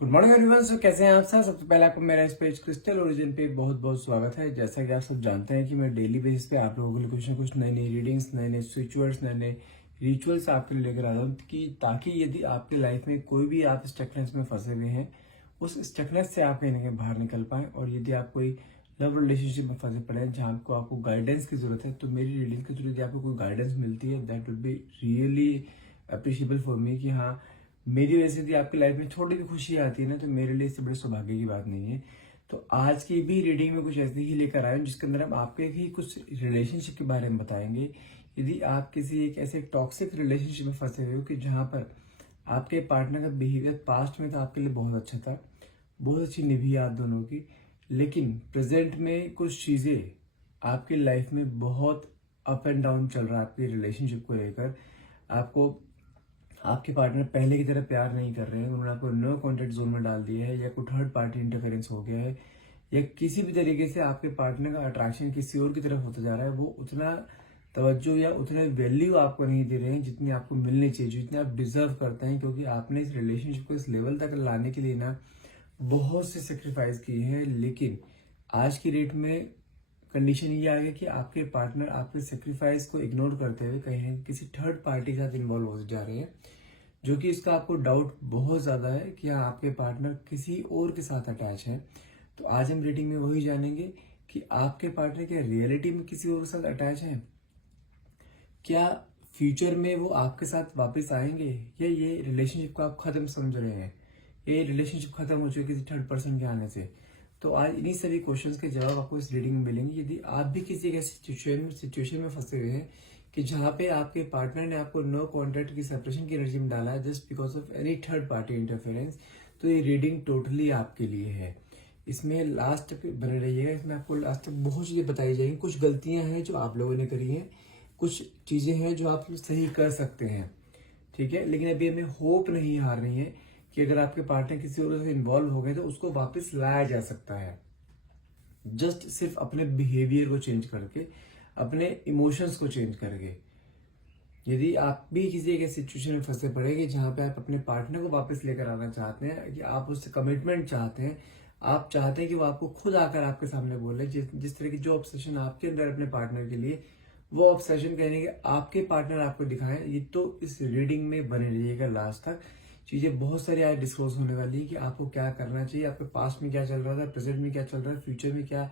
Good morning everyone. सो कैसे हैं आप सब? सबसे पहले आपको मेरा इस पेज क्रिस्टल ओरिजिन पे बहुत बहुत स्वागत है। जैसा कि आप सब जानते हैं कि मैं डेली बेसिस पे आप लोगों के लिए कुछ ना कुछ नई नई रीडिंग्स, नए नए स्विचवर्ड्स, नए नए रिचुअल्स आपके लिए लेकर आता हूँ कि ताकि यदि आपके लाइफ में कोई भी आप स्टकनेस में फंसे हुए हैं, उस स्टकनेस से आप कहीं ना कहीं बाहर निकल पाए। और यदि आप कोई लव रिलेशनशिप में फंसे पड़े हैं जहाँ आपको गाइडेंस की जरूरत है, तो मेरी रीडिंग के थ्रू यदि आपको कोई गाइडेंस मिलती है, that will be really appreciable for me कि हाँ, मेरी वजह से यदि आपकी लाइफ में छोटी भी खुशी आती है ना, तो मेरे लिए इससे बड़े सौभाग्य की बात नहीं है। तो आज की भी रीडिंग में कुछ ऐसी ही लेकर आए हूं जिसके अंदर हम आपके ही कुछ रिलेशनशिप के बारे में बताएंगे। यदि आप किसी एक ऐसे टॉक्सिक रिलेशनशिप में फंसे हुए हो कि जहां पर आपके पार्टनर का बिहेवियर पास्ट में तो आपके लिए बहुत अच्छा था, बहुत अच्छी निभी आप दोनों की, लेकिन प्रेजेंट में कुछ चीजें आपकी लाइफ में बहुत अप एंड डाउन चल रहा है आपकी रिलेशनशिप को लेकर। आपको आपके पार्टनर पहले की तरह प्यार नहीं कर रहे हैं, उन्होंने आपको नो कॉन्टेक्ट जोन में डाल दिया है, या कोई थर्ड पार्टी इंटरफेरेंस हो गया है, या किसी भी तरीके से आपके पार्टनर का अट्रैक्शन किसी और की तरफ होता जा रहा है। वो उतना तवज्जो या उतना वैल्यू आपको नहीं दे रहे हैं जितनी आपको मिलनी चाहिए, जितनी आप डिजर्व करते हैं, क्योंकि आपने इस रिलेशनशिप को इस लेवल तक लाने के लिए ना बहुत से सेक्रीफाइस किए हैं। लेकिन आज की डेट में कंडीशन ये आ गई कि आपके पार्टनर आपके सेक्रीफाइस को इग्नोर करते हुए कहीं किसी थर्ड पार्टी के साथ इन्वॉल्व हो जा रहे हैं, जो कि इसका आपको डाउट बहुत ज्यादा है कि हाँ, आपके पार्टनर किसी और के साथ अटैच है। तो आज हम रीडिंग में वही जानेंगे कि आपके पार्टनर क्या रियलिटी में किसी और के साथ अटैच है, क्या फ्यूचर में वो आपके साथ वापस आएंगे, या ये रिलेशनशिप को आप खत्म समझ रहे हैं, ये रिलेशनशिप खत्म हो चुकी है किसी थर्ड पर्सन के आने से। तो आज इन्हीं सभी क्वेश्चंस के जवाब आपको इस रीडिंग में मिलेंगे। यदि आप भी किसी एक ऐसी सिचुएशन में फंसे हुए हैं कि जहां पे आपके पार्टनर ने आपको नो कॉन्टेक्ट की सेपरेशन की एनर्जी में डाला है just because of any third party interference, तो ये रीडिंग टोटली आपके लिए है। इसमें लास्ट तक बने रहिएगा। इसमें आपको लास्ट तक बहुत चीजें बताई जाएंगी। कुछ गलतियां हैं जो आप लोगों ने करी हैं, कुछ चीजें हैं जो आप सही कर सकते हैं, ठीक है। लेकिन अभी हमें होप नहीं हारनी है कि अगर आपके पार्टनर किसी और से इन्वॉल्व हो गए तो उसको वापस लाया जा सकता है, जस्ट सिर्फ अपने बिहेवियर को चेंज करके, अपने इमोशंस को चेंज करके। यदि आप भी किसी एक सिचुएशन में फंसे पड़ेंगे जहां पे आप अपने पार्टनर को वापस लेकर आना चाहते हैं, कि आप उससे कमिटमेंट चाहते हैं, आप चाहते हैं कि वो आपको खुद आकर आपके सामने बोले, जिस तरह की जो ऑब्सेशन आपके अंदर अपने पार्टनर के लिए, वो ऑब्सेशन कहने के आपके पार्टनर आपको दिखाएं। ये तो इस रीडिंग में बने रहिएगा लास्ट तक। चीजें बहुत सारी आज डिस्क्लोज होने वाली है कि आपको क्या करना चाहिए, आपके पास्ट में क्या चल रहा था, प्रेजेंट में क्या चल रहा है, फ्यूचर में क्या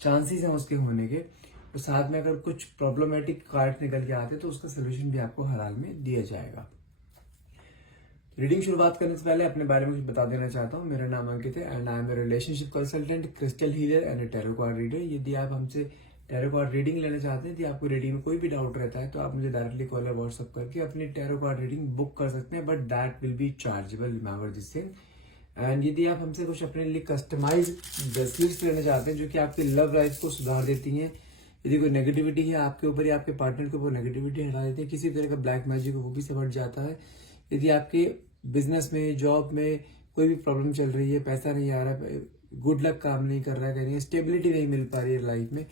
चांसेस हैं उसके होने के। और साथ में अगर कुछ प्रॉब्लमेटिक कार्ड निकल के आते तो उसका सोल्यूशन भी आपको हर हाल में दिया जाएगा। रीडिंग शुरुआत करने से पहले अपने बारे में कुछ बता देना चाहता हूँ। मेरा नाम अंकित है and I am a relationship consultant, crystal healer and a tarot card reader. यदि आप हमसे टैरो कार्ड रीडिंग लेना चाहते हैं, यदि आपको रीडिंग में कोई भी डाउट रहता है, तो आप मुझे डायरेक्टली कॉल या व्हाट्सअप करके अपनी टैरो कार्ड रीडिंग बुक कर सकते हैं, but that will be chargeable, remember this thing. And यदि आप हमसे कुछ अपने लिए कस्टमाइज ब्रेसलेट्स लेना चाहते हैं जो कि आपकी लव लाइफ को सुधार देती हैं, यदि कोई नेगेटिविटी है आपके ऊपर या आपके पार्टनर के ऊपर, नेगेटिविटी हटा देती है, किसी तरह का ब्लैक मैजिक वो भी से हट जाता है। यदि आपके बिजनेस में, जॉब में कोई भी प्रॉब्लम चल रही है, पैसा नहीं आ रहा है, गुड लक काम नहीं कर रहा है, कहीं स्टेबिलिटी नहीं मिल पा रही है लाइफ में,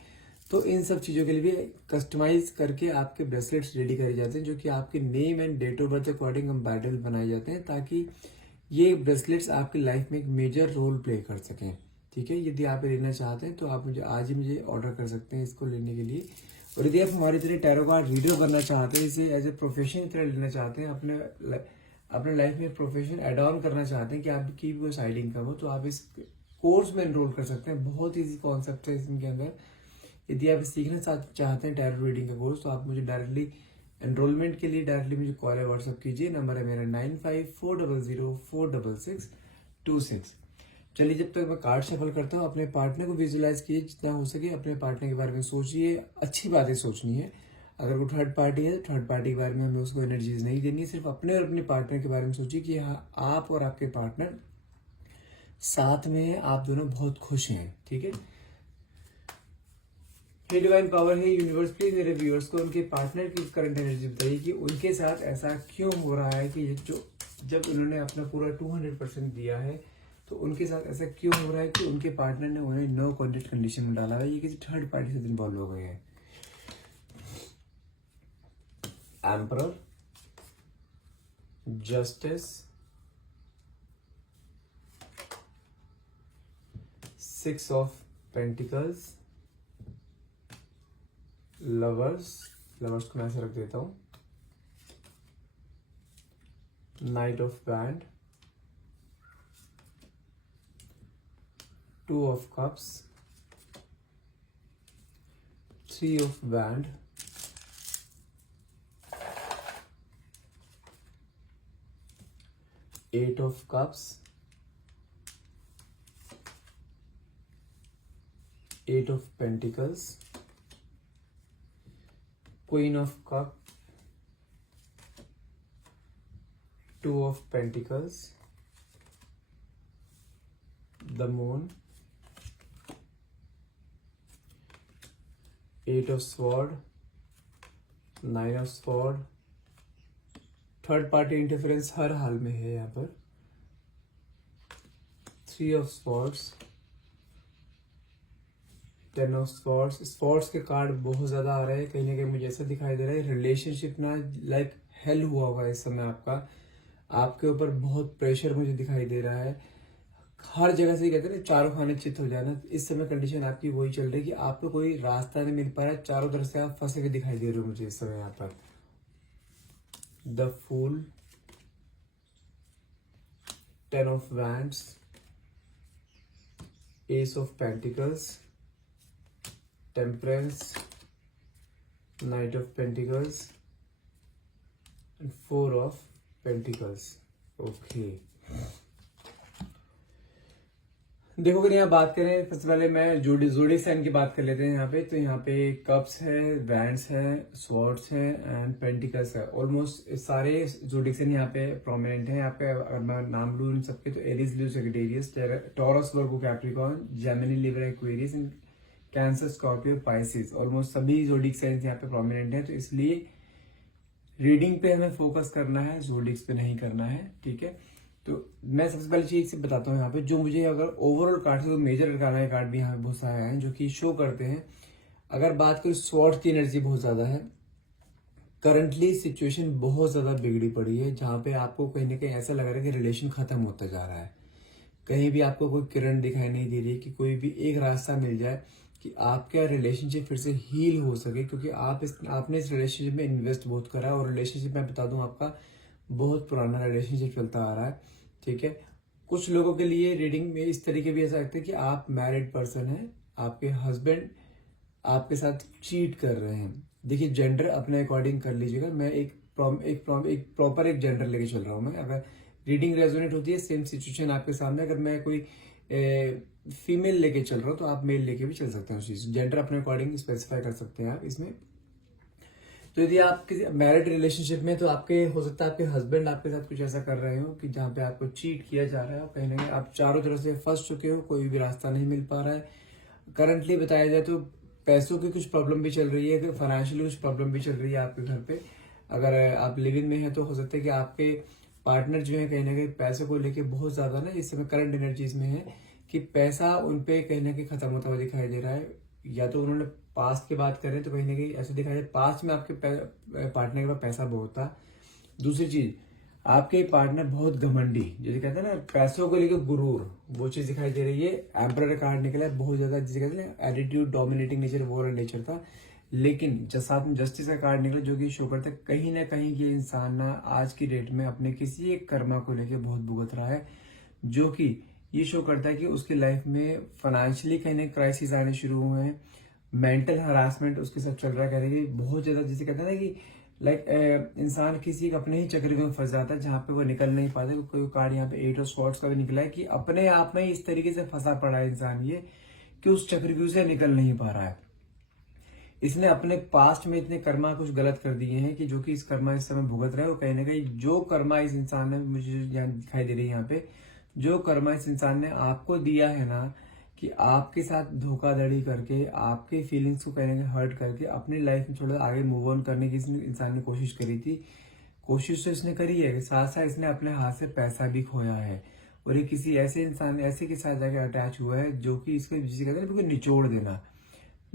तो इन सब चीजों के लिए भी कस्टमाइज करके आपके ब्रेसलेट्स रेडी करे जाते हैं, जो कि आपके name and date of birth according compatible बनाए जाते हैं, ताकि ये ब्रेसलेट्स आपकी लाइफ में एक मेजर रोल प्ले कर सकें, ठीक है। यदि आप लेना चाहते हैं तो आप मुझे आज ही मुझे ऑर्डर कर सकते हैं इसको लेने के लिए। और यदि आप हमारी तरह टैरो कार्ड रीडर बनना चाहते हैं, इसे एज ए प्रोफेशन की तरह लेना चाहते हैं, अपने लाइफ में प्रोफेशन एड ऑन करना चाहते हैं कि आपकी भी कोई साइड इनकम हो, तो आप इस कोर्स में एनरोल कर सकते हैं। बहुत ईजी कॉन्सेप्ट है इसके अंदर। यदि आप सीखना चाहते हैं टैरो रीडिंग का कोर्स, तो आप मुझे डायरेक्टली एनरोलमेंट के लिए डायरेक्टली मुझे कॉल या व्हाट्सअप कीजिए। नंबर है मेरा 9540046626। चलिए, जब तक मैं कार्ड शफल करता हूँ, अपने पार्टनर को विजुलाइज कीजिए जितना हो सके, अपने पार्टनर के बारे में सोचिए, अच्छी बातें सोचनी है। अगर वो थर्ड पार्टी है तो थर्ड पार्टी के बारे में हमें उसको एनर्जीज नहीं देनी है, सिर्फ अपने और अपने पार्टनर के बारे में सोचिए कि हाँ, आप और आपके पार्टनर साथ में हैं, आप दोनों बहुत खुश हैं, ठीक है। हे डिवाइन पावर, है यूनिवर्स, प्लीज मेरे व्यूअर्स को उनके पार्टनर की करंट एनर्जी बताइए कि उनके साथ ऐसा क्यों हो रहा है कि जो जब उन्होंने अपना पूरा 200% दिया है, तो उनके साथ ऐसा क्यों हो रहा है कि उनके पार्टनर ने उन्हें नो कॉन्टेक्ट कंडीशन में डाला है, ये किसी थर्ड पार्टी से इन्वॉल्व हो गए हैं। Emperor, justice, 6 of pentacles, lovers को मैं ऐसे रख देता हूँ, night of band, 2 of cups, 3 of band, 8 of cups, 8 of pentacles, queen of cup, 2 of pentacles, the moon, 8 of sword, 9 of sword, third party interference हर हाल में है यहाँ पर, 3 of swords, 10 of swords. Swords के कार्ड बहुत ज्यादा आ रहे हैं, कहीं ना कहीं मुझे ऐसा दिखाई दे रहा है रिलेशनशिप ना लाइक हेल हुआ हुआ है इस समय आपका, आपके ऊपर बहुत प्रेशर मुझे दिखाई दे रहा है, हर जगह से कहते हैं ना चारों खाने चित हो जाना। इस समय कंडीशन आपकी वही चल रही है कि आपको कोई रास्ता नहीं मिल पा रहा है, चारों तरफ से आप फंसे हुए दिखाई दे रहे हो मुझे इस समय यहाँ पर। The Fool, 10 of Wands, Ace of Pentacles, Temperance, Knight of Pentacles, and 4 of Pentacles. Okay. देखो अगर यहाँ बात करें, सबसे पहले मैं जोडिक साइन की बात कर लेते हैं यहाँ पे। तो यहाँ पे कप्स है, वैंड्स है, स्वॉर्ड्स है एंड पेंटिकल्स है। ऑलमोस्ट सारे जोडिक साइन यहाँ पे प्रोमिनेंट है। यहाँ पे अगर मैं नाम लूँ इन सबके तो Aries, Leo, Sagittarius, Taurus, Virgo, Capricorn, Gemini, Libra, Aquarius, Cancer, Scorpio, Pisces, almost सभी जोडिक साइन यहाँ पे प्रोमिनेंट है। तो इसलिए रीडिंग पे हमें फोकस करना है, जोडिक्स पे नहीं करना है, ठीक है। तो मैं सबसे पहले चीज से बताता हूँ यहाँ पे, जो मुझे अगर ओवरऑल कार्ड से तो मेजर अरकाना के कार्ड भी यहाँ पे बहुत सारे हैं जो कि शो करते हैं। अगर बात करूँ स्वॉर्ड की एनर्जी बहुत ज्यादा है, करंटली सिचुएशन बहुत ज्यादा बिगड़ी पड़ी है, जहाँ पे आपको कहीं ना कहीं ऐसा लग रहा है कि रिलेशन खत्म होता जा रहा है। कहीं भी आपको कोई किरण दिखाई नहीं दे रही है कि कोई भी एक रास्ता मिल जाए कि आपका रिलेशनशिप फिर से हील हो सके, क्योंकि आपने इस रिलेशनशिप में इन्वेस्ट बहुत करा है। और रिलेशनशिप मैं बता दूं आपका बहुत पुराना रिलेशनशिप चलता आ रहा है, ठीक है। कुछ लोगों के लिए रीडिंग में इस तरीके भी ऐसा लगता है कि आप मैरिड पर्सन हैं, आपके हस्बैंड आपके साथ चीट कर रहे हैं। देखिए जेंडर अपने अकॉर्डिंग कर लीजिएगा, मैं एक प्रॉपर एक जेंडर लेके चल रहा हूं मैं। अगर रीडिंग रेजोनेट होती है, सेम सिचुएशन आपके सामने, अगर मैं कोई फीमेल लेके चल रहा हूँ तो आप मेल लेके भी चल सकते हैं। उस चीज जेंडर अपने अकॉर्डिंग स्पेसिफाई कर सकते हैं आप इसमें। तो यदि आप किसी मैरिड रिलेशनशिप में, तो आपके हो सकता है आपके हस्बैंड आपके साथ कुछ ऐसा कर रहे हो कि जहाँ पे आपको चीट किया जा रहा है, और कहीं ना कहीं आप चारों तरफ से फंस चुके हो, कोई भी रास्ता नहीं मिल पा रहा है। करंटली बताया जाए तो पैसों की कुछ प्रॉब्लम भी चल रही है, फाइनेंशियली कुछ प्रॉब्लम भी चल रही है आपके घर पे। अगर आप लिव इन में है तो हो सकता है कि आपके पार्टनर जो है कहीं ना कहीं पैसों को लेके बहुत ज्यादा ना इस समय करंट एनर्जीज में है कि पैसा उनपे कहीं ना कहीं खत्म होता हुआ दिखाई दे रहा है। या तो उन्होंने पास्ट की बात करें तो कहीं ना कहीं ऐसा दिखाई दे पास्ट में आपके पार्टनर के पास पैसा बहुत था। दूसरी चीज, आपके पार्टनर बहुत घमंडी, जैसे कहते हैं ना पैसों को लेकर गुरूर, वो चीज दिखाई दे रही है। एम्परर कार्ड निकला है, बहुत ज्यादा जिसे कहते हैं attitude, dominating nature, war nature था। लेकिन साथ में जस्टिस का कार्ड निकला जो कि शो करता है कहीं ना कहीं ये इंसान ना आज की डेट में अपने किसी एक कर्मा को लेकर बहुत भुगत रहा है, जो कि ये शो करता है कि उसकी लाइफ में फाइनेंशियली कहीं ना क्राइसिस आने शुरू हुए हैं। मेंटल हरासमेंट उसके साथ चल रहा है, कहते हैं बहुत ज्यादा, जिसे कहते हैं ना कि लाइक इंसान किसी अपने ही चक्र में फंस जाता है जहां पे वो निकल नहीं पाता। कोई कार्ड यहाँ पे 8 ऑफ स्वॉर्ड्स का भी निकला है कि अपने आप में इस तरीके से फंसा पड़ा है इंसान ये कि उस चक्रव्यूह से निकल नहीं पा रहा है। इसने अपने पास्ट में इतने कर्मा कुछ गलत कर दिए हैं कि जो कि इस कर्मा इस समय भुगत रहा है। और कहीं ना कहीं जो कर्मा इस इंसान ने, मुझे यहाँ दिखाई दे रही है यहाँ पे, जो कर्मा इस इंसान ने आपको दिया है ना, कि आपके साथ धोखाधड़ी करके आपके फीलिंग्स को कहीं ना कहीं हर्ट करके अपनी लाइफ में थोड़ा आगे मूव ऑन करने की इंसान ने कोशिश करी थी। कोशिश तो इसने करी है, साथ साथ इसने अपने हाथ से पैसा भी खोया है। और ये किसी ऐसे इंसान ऐसे के साथ जाके अटैच हुआ है जो कि इसको जिसे कहते हैं बिल्कुल निचोड़ देना,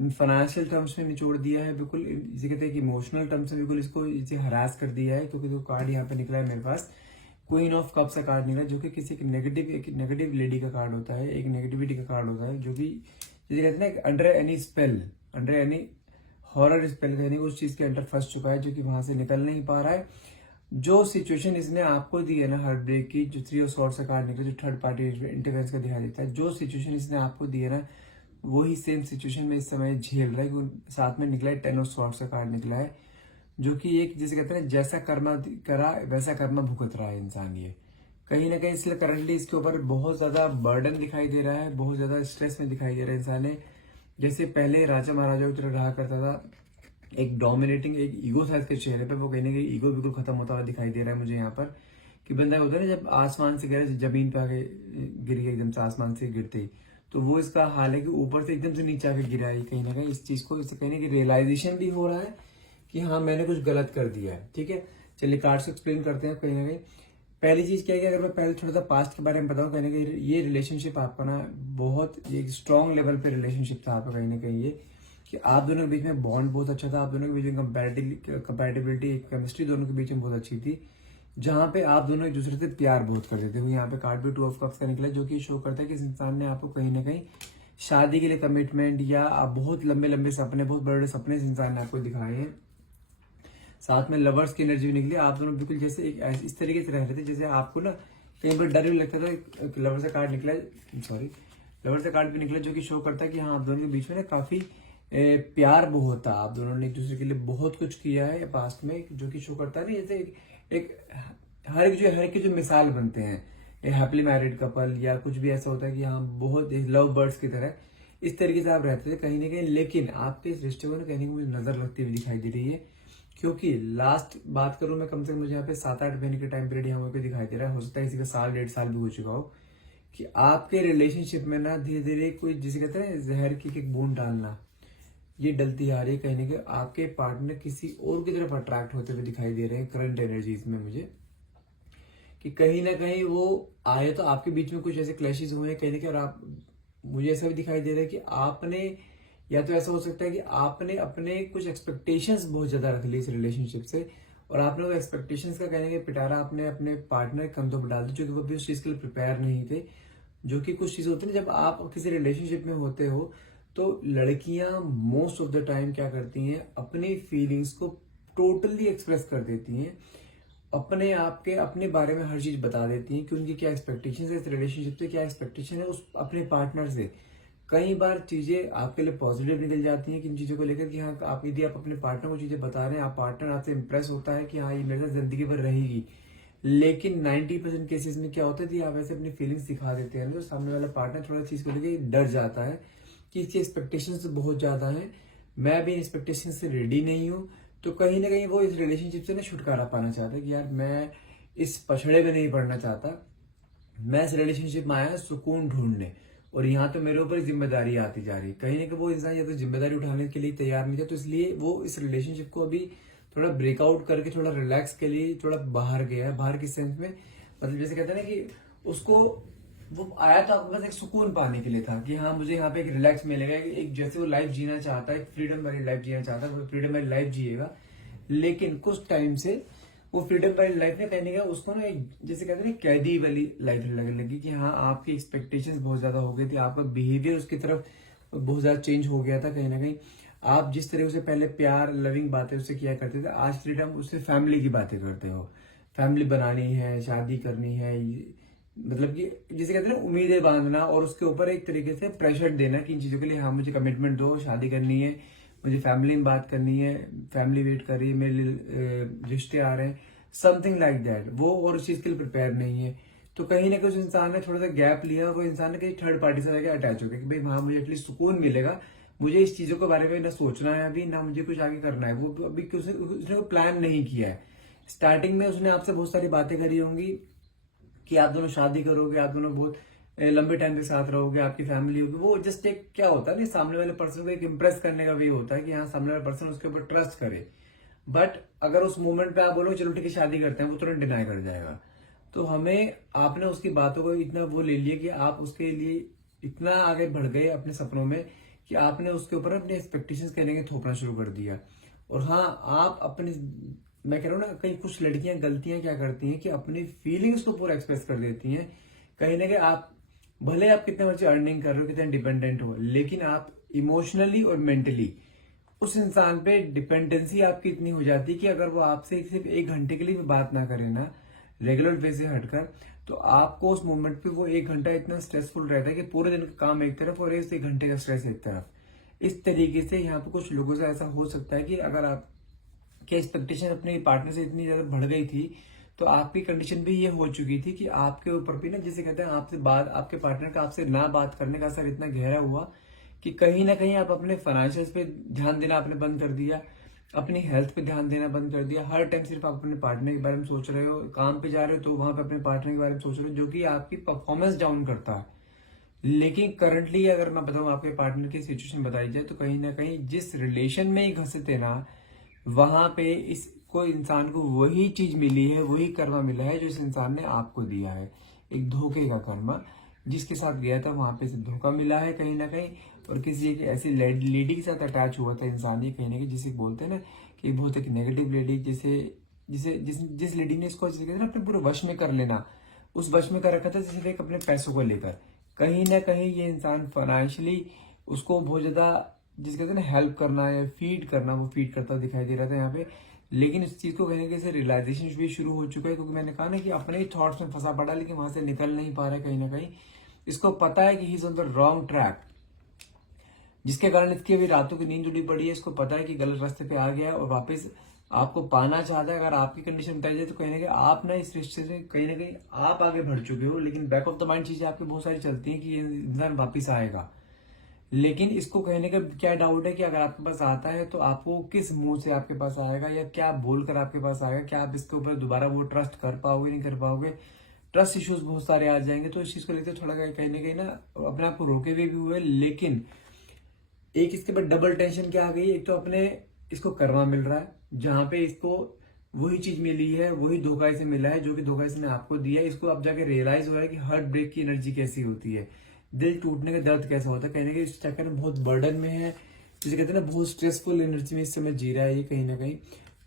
फाइनेंशियल टर्म्स में निचोड़ दिया है, बिल्कुल जिसे कहते हैं कि इमोशनल टर्म्स में बिल्कुल इसको इसे हरास कर दिया है। क्योंकि जो कार्ड यहाँ पे निकला है मेरे पास, क्वीन ऑफ कप्स का कार्ड निकला, जो कि किसी एक नेगेटिव लेडी का कार्ड होता है, एक नेगेटिविटी का कार्ड होता है, जो कि जिसे कहते हैं under any spell, under any horror spell, यानी उस चीज के अंडर फंस चुका है, जो कि वहां से निकल नहीं पा रहा है। जो सिचुएशन इसने आपको दी है ना हार्ट ब्रेक की, जो 3 ऑफ स्वॉर्ड्स का कार्ड निकला, जो थर्ड पार्टी इंटरफेरेंस का दिखा देता है, जो सिचुएशन इसने आपको दी है ना, वही सेम सिचुएशन में इस समय झेल रहा है। साथ में निकला है 10 ऑफ स्वॉर्ड्स का कार्ड निकला है, जो कि एक जिसे कहते हैं जैसा कर्मा करा वैसा कर्मा भुगत रहा है इंसान ये कहीं ना कहीं। इसलिए करंटली इसके ऊपर बहुत ज्यादा बर्डन दिखाई दे रहा है, बहुत ज्यादा स्ट्रेस में दिखाई दे रहा है इंसान ने। जैसे पहले राजा महाराजा की तरह रहा करता था, एक डोमिनेटिंग एक ईगो था इसके चेहरे पे, वो कहीं ना कहीं ईगो बिल्कुल खत्म होता हुआ दिखाई दे रहा है मुझे यहाँ पर। कि बंदा होता है ना जब आसमान से गिरा, जमीन पे आके गिर गया एकदम से आसमान से गिरते ही, तो वो इसका हाल है कि ऊपर से एकदम से नीचे आके गिरा है। कहीं ना कहीं इस चीज को इससे कहीं ना कहीं रियलाइजेशन भी हो रहा है कि हाँ मैंने कुछ गलत कर दिया है। ठीक है, चलिए कार्ड्स एक्सप्लेन करते हैं। कहीं ना कहीं पहली चीज क्या है कि अगर मैं पहले थोड़ा सा पास्ट के बारे में बताऊं, कहीं ना कहीं ये रिलेशनशिप आपका ना बहुत एक स्ट्रॉन्ग लेवल पे रिलेशनशिप था आपका। कहीं ना कहीं ये कि आप दोनों के बीच में बॉन्ड बहुत अच्छा था, आप दोनों के बीच में कंपैटिबिलिटी केमिस्ट्री दोनों के बीच में बहुत अच्छी थी, जहां पे आप दोनों एक दूसरे से प्यार बहुत करते थे। यहाँ पे कार्ड भी 2 ऑफ कप्स का निकला, जो कि शो करता है कि इस इंसान ने आपको कहीं ना कहीं शादी के लिए कमिटमेंट या आप बहुत लंबे लंबे सपने, बहुत बड़े बड़े सपने इस इंसान ने आपको दिखाए हैं। साथ में लवर्स की एनर्जी भी निकली, आप दोनों बिल्कुल जैसे एक इस तरीके से रह रहे थे जैसे आपको ना कहीं पर डर भी लगता था। लवर्स का कार्ड निकला, सॉरी लवर्स का कार्ड भी निकला, जो कि शो करता है कि हाँ आप दोनों के बीच में ना काफी प्यार बहुत था, आप दोनों ने एक दूसरे के लिए बहुत कुछ किया है पास्ट में, जो कि शो करता है ना जैसे एक हर एक जो मिसाल बनते हैं हैप्पी मैरिड कपल या कुछ भी ऐसा होता है कि हाँ बहुत लव बर्ड्स की तरह इस तरीके से आप रहते थे कहीं ना कहीं। लेकिन आपके इस रिश्ते को ना कहीं मुझे नजर लगती हुई दिखाई दे रही है, क्योंकि लास्ट बात करूं मैं कम से कम मुझे यहाँ पे 7-8 महीने के टाइम पीरियड यहाँ पे दिखाई दे रहा है। हो सकता है किसी का 1-1.5 साल भी हो चुका हो, कि आपके रिलेशनशिप में ना धीरे धीरे कोई जिसे कहते हैं जहर की एक बूंद डालना, ये डलती आ रही है। कहीं ना कहीं आपके पार्टनर किसी और की तरफ अट्रैक्ट होते हुए दिखाई दे रहे हैं करंट एनर्जीज में मुझे, कि कहीं ना कहीं वो आए तो आपके बीच में कुछ ऐसे क्लैशेस हुए हैं कहीं ना कहीं। और आप मुझे ऐसा भी दिखाई दे रहा है कि आपने, या तो ऐसा हो सकता है कि आपने अपने कुछ एक्सपेक्टेशंस बहुत ज्यादा रख ली इस रिलेशनशिप से, और आपने वो एक्सपेक्टेशंस का कहने के पिटारा आपने अपने पार्टनर के कंधों पर डाल दी, जो कि वो भी उस चीज के लिए प्रिपेयर नहीं थे। जो कि कुछ चीज होती है जब आप किसी रिलेशनशिप में होते हो, तो लड़कियां मोस्ट ऑफ द टाइम क्या करती हैं, अपनी फीलिंग्स को टोटली एक्सप्रेस कर देती हैं, अपने आप के अपने बारे में हर चीज बता देती हैं कि उनकी क्या एक्सपेक्टेशन है इस रिलेशनशिप से, क्या एक्सपेक्टेशन है उस अपने पार्टनर से। कई बार चीजें आपके लिए पॉजिटिव निकल जाती हैं किन चीजों को लेकर कि हाँ आप यदि आप अपने पार्टनर को चीजें बता रहे हैं, आप पार्टनर आपसे इंप्रेस होता है कि हाँ ये मेरे साथ जिंदगी भर रहेगी। लेकिन 90% केसेस में क्या होता है कि आप ऐसे अपनी फीलिंग्स दिखा देते हैं, तो सामने वाला पार्टनर थोड़ा चीज को लेकर डर जाता है कि इसकी एक्सपेक्टेशंस बहुत ज्यादा है, मैं भी एक्सपेक्टेशन से रेडी नहीं हूँ। तो कहीं ना कहीं वो इस रिलेशनशिप से ना छुटकारा पाना चाहता है कि यार मैं इस पछड़े में नहीं पड़ना चाहता, मैं इस रिलेशनशिप में आया सुकून ढूंढने, और यहाँ तो मेरे ऊपर जिम्मेदारी आती जा रही है। कहीं ना कहीं वो इंसान या तो जिम्मेदारी उठाने के लिए तैयार नहीं था, तो इसलिए वो इस रिलेशनशिप को अभी थोड़ा ब्रेकआउट करके थोड़ा रिलैक्स के लिए थोड़ा बाहर गया है। बाहर किस सेंस में, मतलब जैसे कहते हैं ना कि उसको वो आया था बस एक सुकून पाने के लिए था कि हाँ मुझे यहाँ पे एक रिलैक्स मिलेगा, एक जैसे वो लाइफ जीना चाहता है, एक फ्रीडम वाली लाइफ जीना चाहता है, वो फ्रीडम वाली लाइफ जिएगा। लेकिन कुछ टाइम से वो फ्रीडम वाली लाइफ में कहने का उसको ना जैसे कहते हैं ना कैदी वाली लाइफ लगने लगी कि हाँ आपकी एक्सपेक्टेशंस बहुत ज्यादा हो गई थी, आपका बिहेवियर उसकी तरफ बहुत ज्यादा चेंज हो गया था। कहीं ना कहीं आप जिस तरह से पहले प्यार लविंग बातें उससे किया करते थे, आज फ्रीडम उससे फैमिली की बातें करते हो, फैमिली बनानी है, शादी करनी है, मतलब कि जिसे कहते हैं ना उम्मीदें बांधना, और उसके ऊपर एक तरीके से प्रेशर देना कि इन चीजों के लिए हाँ मुझे कमिटमेंट दो, शादी करनी है, मुझे फैमिली में बात करनी है, फैमिली वेट कर रही है, मेरे लिए रिश्ते आ रहे हैं, समथिंग लाइक दैट। वो और उस चीज के लिए प्रिपेयर नहीं है। तो कहीं ना कहीं उस इंसान ने थोड़ा सा गैप लिया, और वो इंसान ने कहीं थर्ड पार्टी से अटैच हो गया कि भाई हाँ मुझे एटलीस्ट सुकून मिलेगा, मुझे इस चीजों के बारे में ना सोचना है अभी, ना मुझे कुछ आगे करना है। वो अभी उसने प्लान नहीं किया है। स्टार्टिंग में उसने आपसे बहुत सारी बातें करी होंगी कि आप दोनों शादी करोगे, आप दोनों बहुत लंबे टाइम तक साथ रहोगे, आपकी फैमिली होगी। वो जस्ट एक क्या होता है ना, सामने वाले पर्सन को एक इम्प्रेस करने का भी होता है कि हाँ सामने वाला पर्सन उसके ऊपर ट्रस्ट करे। बट अगर उस मोमेंट पे आप बोलो चलो ठीक है शादी करते हैं, वो तुरंत डिनाई कर जाएगा। तो हमें आपने उसकी बातों को इतना वो ले लिया कि आप उसके लिए इतना आगे बढ़ गए अपने सपनों में कि आपने उसके ऊपर अपने एक्सपेक्टेशंस कहने के थोपना शुरू कर दिया। और हाँ आप अपने मैं कह रहा हूँ ना, कहीं कुछ लड़कियां गलतियां क्या करती हैं कि अपनी फीलिंग्स को पूरा एक्सप्रेस कर देती हैं। कहीं ना कहीं आप भले आप कितने मर्जी अर्निंग कर रहे हो, कितने डिपेंडेंट हो, लेकिन आप इमोशनली और मेंटली उस इंसान पे डिपेंडेंसी आपकी इतनी हो जाती है कि अगर वो आपसे सिर्फ 1 घंटे के लिए भी बात ना करे ना, रेगुलर वे से हटकर, तो आपको उस मोमेंट पे वो 1 घंटा इतना स्ट्रेसफुल रहता है कि पूरे दिन का काम एक तरफ और इस 1 घंटे का स्ट्रेस एक तरफ। इस तरीके से यहाँ पे कुछ लोगों से ऐसा हो सकता है कि अगर आप की एक्सपेक्टेशन अपने पार्टनर से इतनी ज्यादा बढ़ गई थी, तो आपकी कंडीशन भी ये हो चुकी थी कि आपके ऊपर भी ना, जिसे कहते हैं आपसे बात, आपके पार्टनर का आपसे ना बात करने का असर इतना गहरा हुआ कि कहीं ना कहीं आप अपने फाइनेंशियल्स पे ध्यान देना आपने बंद कर दिया, अपनी हेल्थ पे ध्यान देना बंद कर दिया। हर टाइम सिर्फ आप अपने पार्टनर के बारे में सोच रहे हो, काम पे जा रहे हो तो वहां पे अपने पार्टनर के बारे में सोच रहे हो, जो कि आपकी परफॉर्मेंस डाउन करता है। लेकिन करंटली अगर मैं बताऊं, आपके पार्टनर की सिचुएशन बताई जाए, तो कहीं ना कहीं जिस रिलेशन में ही घसे थे ना, वहां पे इसको इंसान को वही चीज मिली है, वही कर्मा मिला है जो इस इंसान ने आपको दिया है, एक धोखे का कर्मा। जिसके साथ गया था वहां पे से धोखा मिला है कहीं ना कहीं, और किसी एक ऐसी लेडी के साथ अटैच हुआ था इंसान, ये कहीं ना कहीं जिसे बोलते हैं ना कि बहुत एक नेगेटिव लेडी, जिसे जिसे जिस लेडी ने इसको जिसे कहते हैं ना अपने पूरे वश में कर लेना, उस वश में कर रखा था सिर्फ एक अपने पैसों को लेकर। कहीं ना कहीं ये इंसान फाइनेंशियली उसको बहुत ज्यादा, जिस कहते हैं ना हेल्प करना या फीड करना, वो फीड करता दिखाई दे रहा था यहाँ पे। लेकिन इस चीज को कहने के रियलाइजेशन भी शुरू हो चुका है, क्योंकि मैंने कहा ना कि अपने ही थॉट्स में फंसा पड़ा, लेकिन वहां से निकल नहीं पा रहा है। कहीं ना कहीं इसको पता है कि he is on the wrong track, जिसके कारण इसकी अभी रातों की नींद उड़ी पड़ी है। इसको पता है कि गलत रास्ते पे आ गया है और वापस आपको पाना चाहता है। अगर आपकी कंडीशन बताई जाए तो कहीं ना कहीं आप ना इस रिश्ते से कहीं ना कहीं आप आगे बढ़ चुके हो, लेकिन बैक ऑफ द माइंड चीजें आपकी बहुत सारी चलती हैं कि ये इंसान वापिस आएगा। लेकिन इसको कहने का क्या डाउट है कि अगर आपके पास आता है तो आपको किस मुंह से आपके पास आएगा, या क्या बोलकर आपके पास आएगा, क्या आप इसके ऊपर दोबारा वो ट्रस्ट कर पाओगे, नहीं कर पाओगे। ट्रस्ट इश्यूज बहुत सारे आ जाएंगे, तो इस चीज को लेकर थोड़ा कहीं ना कहीं ना अपने आप को रोके हुए भी हुए। लेकिन एक इसके बाद डबल टेंशन क्या आ गई, एक तो अपने इसको कर्मा मिल रहा है, जहां पे इसको वही चीज मिली है, वही धोखा इसे मिला है जो कि धोखा इसने आपको दिया है। इसको अब जाके रियलाइज हो रहा है कि हार्ट ब्रेक की एनर्जी कैसी होती है, दिल टूटने का दर्द कैसा होता है। कहीं ना कहीं इस चक्कर में बहुत बर्डन में है, जिसे कहते हैं ना बहुत स्ट्रेसफुल एनर्जी में इस समय जी रहा है ये कहीं ना कहीं।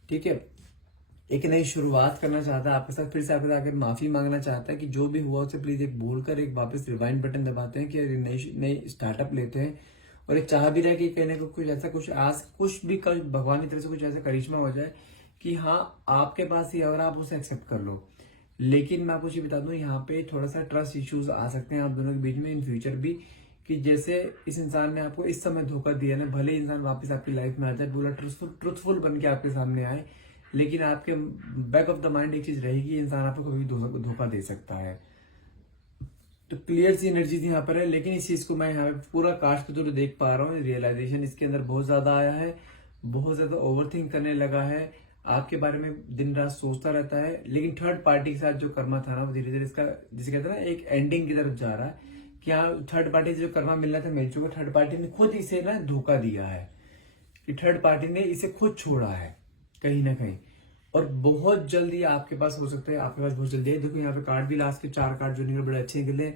ठीक है, एक नई शुरुआत करना चाहता है आपके साथ, फिर से आपके साथ आकर माफी मांगना चाहता है कि जो भी हुआ उसे प्लीज एक भूल कर एक वापस रिवाइंड बटन दबाते हैं कि नई स्टार्टअप लेते हैं। और एक चाह भी रहा है कि कहने को कुछ ऐसा कुछ आज कुछ भी कल भगवान की तरफ से कुछ ऐसा करिश्मा हो जाए कि हाँ आपके पास ही और आप उसे एक्सेप्ट कर लो। लेकिन मैं आपको ये बता दूं, यहाँ पे थोड़ा सा ट्रस्ट इश्यूज आ सकते हैं आप दोनों के बीच में इन फ्यूचर भी, कि जैसे इस इंसान ने आपको इस समय धोखा दिया ना, भले इंसान वापस आपकी लाइफ में आ जाए, पूरा ट्रुथफुल बन के आपके सामने आए, लेकिन आपके बैक ऑफ द माइंड एक चीज रहेगी, इंसान आपको कभी भी धोखा दे सकता है। तो क्लियर सी एनर्जी यहाँ पर है। लेकिन इस चीज को मैं यहाँ पे पूरा कास्ट के थ्रू देख पा रहा हूँ, रियलाइजेशन इसके अंदर बहुत ज्यादा आया है, बहुत ज्यादा ओवर थिंक करने लगा है, आपके बारे में दिन रात सोचता रहता है। लेकिन थर्ड पार्टी के साथ जो कर्मा था ना, वो धीरे धीरे इसका जिसे कहते हैं ना एक एंडिंग की तरफ जा रहा है, कि हाँ थर्ड पार्टी से जो कर्मा मिलना था मिल चुका। थर्ड पार्टी ने खुद इसे ना धोखा दिया है, कि थर्ड पार्टी ने इसे खुद छोड़ा है कहीं ना कहीं, और बहुत जल्दी आपके पास हो सकता है, आपके पास बहुत जल्दी है। देखो यहाँ पे कार्ड भी लास्ट के 4 कार्ड जो निकले बड़े अच्छे निकले।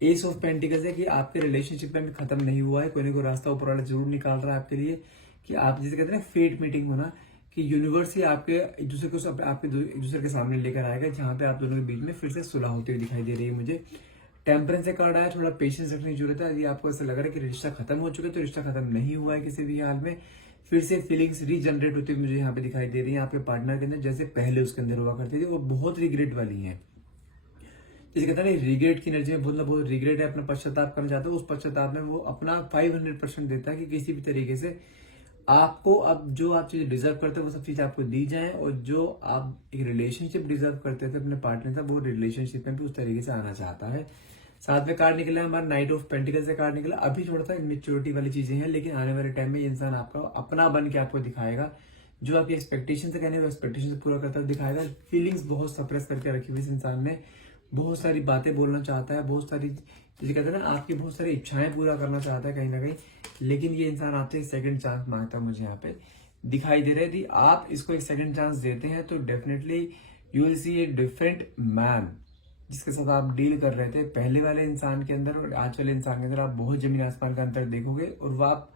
एस ऑफ पेंटिकल्स है कि आपके रिलेशनशिप में भी खत्म नहीं हुआ है, कोई ना कोई रास्ता ऊपर वाला जरूर निकाल रहा है आपके लिए, कि आप जिसे कहते हैं ना फेट मीटिंग होना, कि यूनिवर्स ही आपके एक दूसरे को आपके एक दूसरे के सामने लेकर आएगा, जहां पे आप दोनों के बीच में फिर से सुलह होती हुई दिखाई दे रही है मुझे। टेम्परेंस से कार्ड आया, थोड़ा पेशेंस रखने की जरूरत है। यदि आपको ऐसा लग रहा है कि रिश्ता खत्म हो चुका है, तो रिश्ता खत्म नहीं हुआ है किसी भी हाल में, फिर से फीलिंग्स रीजनरेट होती हुई मुझे यहाँ पे दिखाई दे रही है आपके पार्टनर के अंदर, जैसे पहले उसके अंदर हुआ करती थी। वो बहुत रिग्रेट वाली है, जैसे कहते हैं ना रिग्रेट की एनर्जी में बहुत रिग्रेट है, अपना पश्चाताप करना चाहता है। उस पश्चाताप में वो अपना 500% देता है कि किसी भी तरीके से आपको अब जो आप चीजें डिजर्व करते हैं वो सब चीजें आपको दी जाए, और जो आप एक रिलेशनशिप डिजर्व करते थे अपने पार्टनर से, वो रिलेशनशिप में भी उस तरीके से आना चाहता है। साथ में कार्ड निकला है हमारा नाइट ऑफ पेंटिकल्स से कार्ड निकला। अभी थोड़ा सा इमेच्योरिटी वाली चीजें हैं, लेकिन आने वाले टाइम में ये इंसान आपका अपना बन के आपको दिखाएगा, जो आपकी एक्सपेक्टेशन से कहने एक्सपेक्टेशन से पूरा करता हुआ दिखाएगा। फीलिंग्स बहुत सप्रेस करके रखी हुई इस इंसान ने, बहुत सारी बातें बोलना चाहता है, बहुत सारी जैसे कहते हैं ना आपकी बहुत सारी इच्छाएं पूरा करना चाहता है कहीं ना कहीं, लेकिन ये इंसान आपसे एक सेकंड चांस मांगता है, मुझे यहाँ पे दिखाई दे रहा है। यदि आप इसको एक सेकंड चांस देते हैं तो definitely you will see a different man, जिसके साथ आप डील कर रहे थे पहले वाले इंसान के अंदर और आज वाले इंसान के अंदर आप बहुत जमीन आसमान का अंतर देखोगे, और वो आप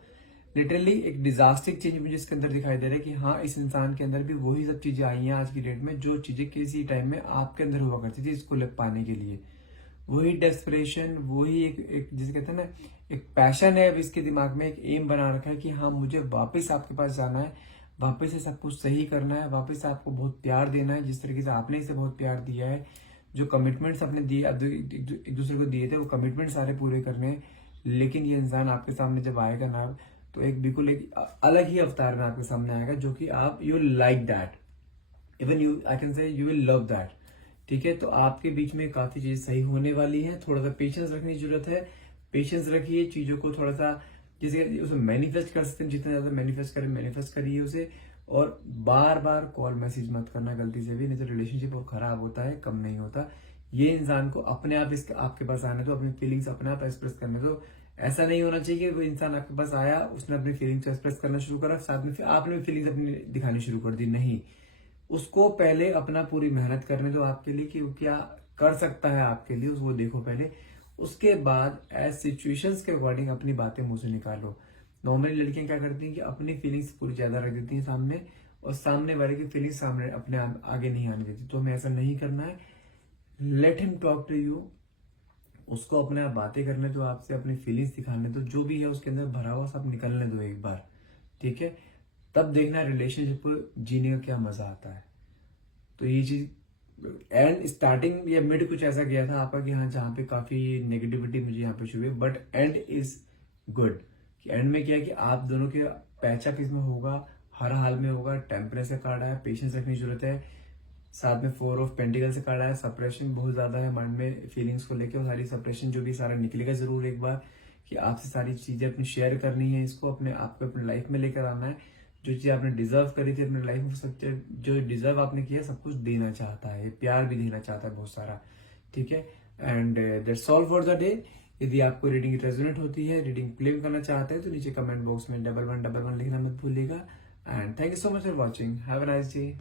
लिटरली एक डिजास्टिक चेंज मुझे इसके अंदर दिखाई दे रहा है कि हाँ, इस इंसान के अंदर भी वही सब चीजें आई हैं आज की डेट में जो चीजें किसी टाइम में आपके अंदर हुआ करती थी इसको पाने के लिए। वही डेस्परेशन, वही एक जिसे कहते हैं ना, एक पैशन है। अब इसके दिमाग में एक एम बना रखा है कि हाँ, मुझे वापस आपके पास जाना है, वापस से सब कुछ सही करना है, वापस से आपको बहुत प्यार देना है जिस तरीके से आपने इसे बहुत प्यार दिया है। जो कमिटमेंट्स आपने दिए, एक दूसरे को दिए थे, वो कमिटमेंट सारे पूरे करने हैं। लेकिन ये इंसान आपके सामने जब आएगा ना, तो एक बिल्कुल एक अलग ही अवतार में आपके सामने आएगा, जो कि आप you like that, even you I can say you will love that. ठीक है, तो आपके बीच में काफी चीजें सही होने वाली हैं। थोड़ा सा पेशेंस रखने की जरूरत है। पेशेंस रखिए, चीजों को थोड़ा सा जैसे उसे मैनिफेस्ट कर सकते हैं, जितना ज्यादा मैनिफेस्ट करिए उसे। और बार बार कॉल मैसेज मत करना गलती से भी, नहीं तो रिलेशनशिप और खराब होता है, कम नहीं होता। ये इंसान को अपने आप आपके पास आने दो, अपनी फीलिंग्स अपने आप एक्सप्रेस करने दो। ऐसा नहीं होना चाहिए कि वो इंसान आपके पास आया, उसने अपनी फीलिंग्स एक्सप्रेस करना शुरू करा, साथ में फिर आपने भी फीलिंग्स अपनी दिखानी शुरू कर दी। नहीं, उसको पहले अपना पूरी मेहनत करने दो आपके लिए कि वो क्या कर सकता है आपके लिए, उसको देखो पहले। उसके बाद एज सिचुएशंस के अकॉर्डिंग अपनी बातें मुंह से निकालो। नॉर्मली लड़कियां क्या करती हैं कि अपनी फीलिंग्स पूरी ज्यादा रख देती हैं सामने, और सामने वाले की फीलिंग्स सामने अपने आगे नहीं आने देती। तो हमें ऐसा नहीं करना है। Let him talk to you, उसको अपने आप बातें करने दो, आपसे अपनी फीलिंग्स दिखाने दो, जो भी है उसके अंदर भरा हुआ सब निकलने दो एक बार। ठीक है, तब देखना रिलेशनशिप को जीने का क्या मजा आता है। तो ये चीज एंड स्टार्टिंग या मिड कुछ ऐसा गया था आपका कि हाँ, जहाँ पे काफी नेगेटिविटी मुझे यहाँ पे शुरू हुई, बट एंड इज गुड। कि एंड में क्या है कि आप दोनों के पैचअप इसमें होगा, हर हाल में होगा। टेम्परेचर कार्ड आया, पेशेंस रखने की जरूरत है। साथ में 4 ऑफ पेंटिकल से कार्ड आया, सप्रेशन बहुत ज्यादा है माइंड में फीलिंग्स को लेकर। सारी सप्रेशन जो भी सारा निकलेगा जरूर एक बार, कि आपसे सारी चीजें अपनी शेयर करनी है, इसको अपने आपको अपनी लाइफ में लेकर आना है। जो चीज आपने डिजर्व करी थी अपनी लाइफ में, सब जो डिजर्व आपने किया सब कुछ देना चाहता है, प्यार भी देना चाहता है बहुत सारा। ठीक है, and that's all for the day. यदि आपको रीडिंग रेजोनेट होती है, रीडिंग क्लेम करना चाहते हैं, तो नीचे कमेंट बॉक्स में 1111 लिखना मत भूलिएगा। And thank you so much for watching. Have a nice day.